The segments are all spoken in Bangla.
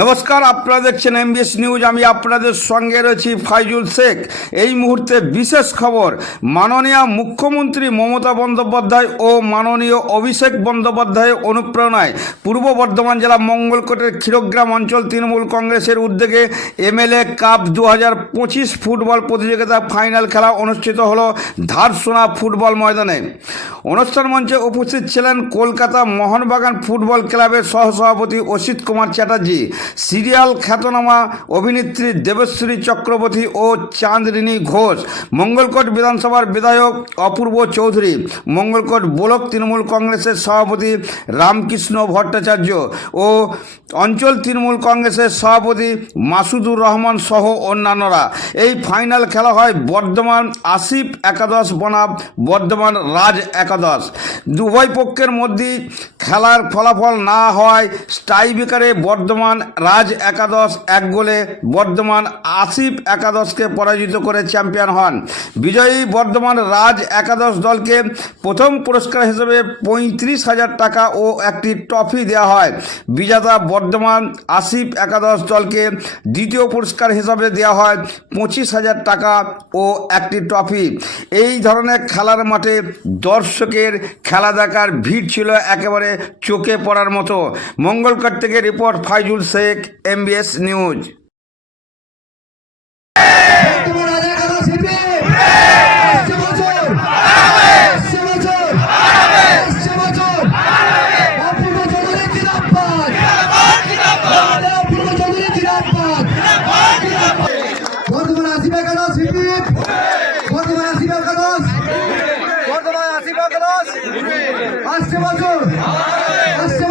নমস্কার, আপনারা দেখছেন এমবিএস নিউজ আমি আপনাদের সঙ্গে রয়েছি ফাইজুল শেখ। এই মুহূর্তে বিশেষ খবর, মাননীয় মুখ্যমন্ত্রী মমতা বন্দ্যোপাধ্যায় ও মাননীয় অভিষেক বন্দ্যোপাধ্যায়ের অনুপ্রেরণায় পূর্ব বর্ধমান জেলা মঙ্গলকোটের ক্ষীরগ্রাম অঞ্চল তৃণমূল কংগ্রেসের উদ্যোগে এমএলএ কাপ দু হাজার পঁচিশ ফুটবল প্রতিযোগিতা ফাইনাল খেলা অনুষ্ঠিত হলো ধারসোনা ফুটবল ময়দানে। অনুষ্ঠান মঞ্চে উপস্থিত ছিলেন কলকাতা মোহনবাগান ফুটবল ক্লাবের সহসভাপতি অসিত কুমার চ্যাটার্জি। সিরিয়াল খ্যাতনামা অভিনেত্রী দেবশ্রী চক্রবর্তী ও চাঁদরিনী ঘোষ। মঙ্গলকোট বিধানসভার বিধায়ক অপূর্ব চৌধুরী। মঙ্গলকোট ব্লক তৃণমূল কংগ্রেসের সভাপতি রামকৃষ্ণ ভট্টাচার্য ও অঞ্চল তৃণমূল কংগ্রেসের সভাপতি মাসুদুর রহমান সহ অন্যান্যরা। এই ফাইনাল খেলা হয় বর্ধমান আসিফ একাদশ, বনাম বর্ধমান রাজ একাদশ। উভয় পক্ষের মধ্যেই খেলার ফলাফল না হওয়ায় স্টাইবেকারে বর্ধমান রাজ একাদশ এক গোলে বর্ধমান আসিফ একাদশকে পরাজিত করে চ্যাম্পিয়ন হন। বিজয়ী বর্ধমান রাজ একাদশ দলকে প্রথম পুরস্কার হিসেবে পঁয়ত্রিশ হাজার টাকা ও একটি ট্রফি দেওয়া হয়। বিজেতা বর্ধমান আসিফ একাদশ দলকে দ্বিতীয় পুরস্কার হিসাবে দেওয়া হয় পঁচিশ হাজার টাকা ও একটি ট্রফি। এই ধরনের খেলার মাঠে দর্শকের খেলা দেখার ভিড় ছিল একেবারে চোখে পড়ার মতো। মঙ্গলকর থেকে report Faizul Sheikh. MBS news আসছে বছর। আসছে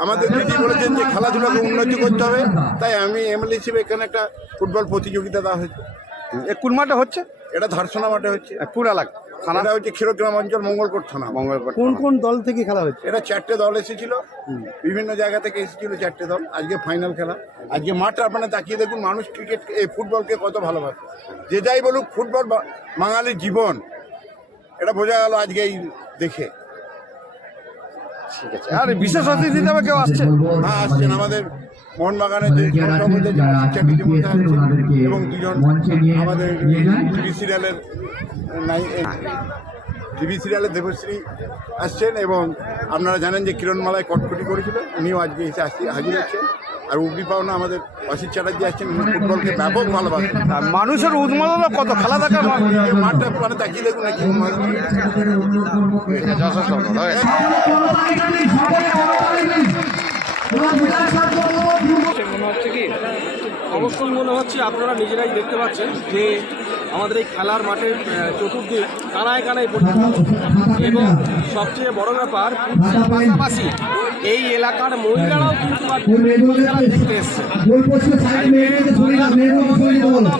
আমাদের দিদি বলেছেন যে খেলাধুলাকে উন্নতি করতে হবে। তাই আমি এমএলএ হিসেবে এখানে একটা ফুটবল প্রতিযোগিতা দেওয়া হয়েছে। এ কোন মাঠে হচ্ছে? এটা ধর্ষণা মাঠে হচ্ছে। কোন এলাকা। থানা? এটা হচ্ছে ক্ষীরগ্রাম অঞ্চল মঙ্গলকোট থানা। মঙ্গলকর কোন কোন দল থেকে খেলা হচ্ছে এটা চারটে দল এসেছিল। বিভিন্ন জায়গা থেকে এসেছিল চারটে দল। আজকে ফাইনাল খেলা। আজকে মাঠটা আপনারা তাকিয়ে দেখুন মানুষ ক্রিকেট এই ফুটবলকে কত ভালোবাসে। যে যাই বলুক ফুটবল বা- বাঙালির জীবন। এটা বোঝা গেল আজকে এই দেখে। ঠিক আছে। আর বিশেষ অতিথি হিসাবে কেউ আসছে? হ্যাঁ আসছেন আমাদের মোহনবাগানের যে আছেন এবং দুজন আমাদের টিভি সিরিয়ালের নাই টিভি সিরিয়ালের দেবশ্রী আসছেন এবং আপনারা জানেন যে কিরণমালায় কটকটি করেছিল উনিও আজকে এসে আসছে হাজির হচ্ছেন। আর উবরি পাওনা আমাদের অসিত চ্যাটার্জি আসছেন উনি ফুটবলকে ব্যাপক ভালোবাসেন। আর মানুষের উন্মাদনা কত খেলা দেখার মাঠটা মানে তাকিয়ে দেখুন নাকি। মনে হচ্ছে কি? অবশ্যই মনে হচ্ছে আপনারা নিজেরাই দেখতে পাচ্ছেন যে আমাদের এই খেলার মাঠের চতুর্দিক কানায় কানায় পরিচিত। এবং সবচেয়ে বড় ব্যাপার পাশাপাশি এই এলাকার মহিলারাও কিন্তু দেখতে এসছে।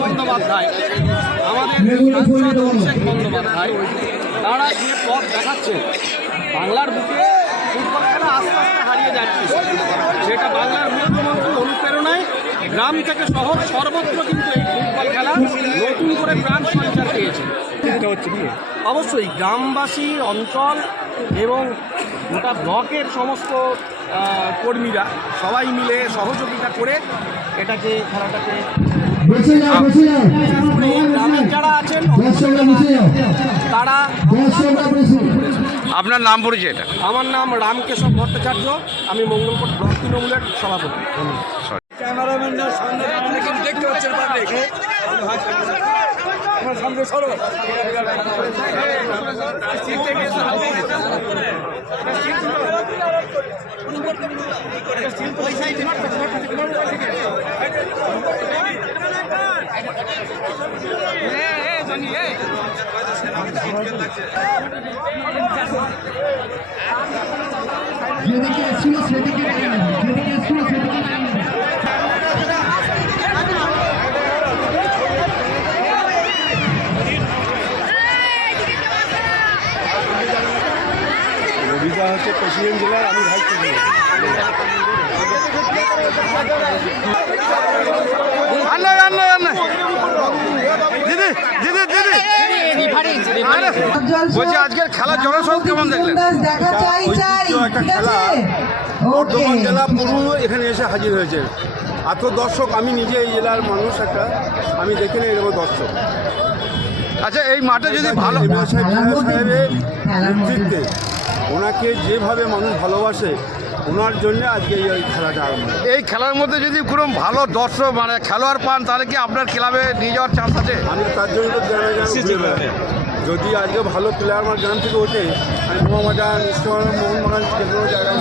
বন্দ্যোপাধ্যায়। আমাদের অভিষেক বন্দ্যোপাধ্যায়। তারা যে পথ দেখাচ্ছে। বাংলার বুকে ফুটবল খেলা আস্তে আস্তে হারিয়ে যাচ্ছে। যেটা বাংলার মুখ্যমন্ত্রীর অনুপ্রেরণায় গ্রাম থেকে শহর সর্বত্র কিন্তু এই ফুটবল খেলা করে প্রাণ সঞ্চার পেয়েছে। অবশ্যই গ্রামবাসী অঞ্চল এবং গোটা ব্লকের সমস্ত কর্মীরা সবাই মিলে সহযোগিতা করে এটাকে খেলাটাকে গ্রামের যারা আছেন তারা আপনার নাম পরিচয় এটা? আমার নাম রামকেশব ভট্টাচার্য আমি মঙ্গলকোট ব্লক তৃণমূলের সভাপতি। ক্যামেরাম্যানের সামনে দেখতে পাচ্ছেন সামনে সরো। যেদিকে সেদিকে রবিদা হচ্ছে প্রেসিডেন্ট জেলার আমি ভাইস বলছি আজকের খেলা কেমন দেখলেন? একটা খেলা। বর্ধমান জেলা পুরো এখানে এসে হাজির হয়েছে। এত দর্শক আমি নিজে এই জেলার মানুষ একটা আমি দেখিনি এরকম দর্শক। আচ্ছা এই মাঠে যদি ভালো সাহেবের নেতৃত্বে ওনাকে যেভাবে মানুষ ভালোবাসে ওনার জন্য আজকে এই খেলাটা আরম্ভ এই খেলার মধ্যে যদি কোনো ভালো দর্শক মানে খেলোয়াড় পান তাহলে কি আপনার ক্লাবে নিয়ে যাওয়ার চান্স আছে? আমি তার জন্য যদি আজকে ভালো প্লেয়ার আমার গ্রাম থেকে ওঠে আমি মোহাম্মদান ইস্টবাগান মোহনবাগান যে কোনো জায়গায়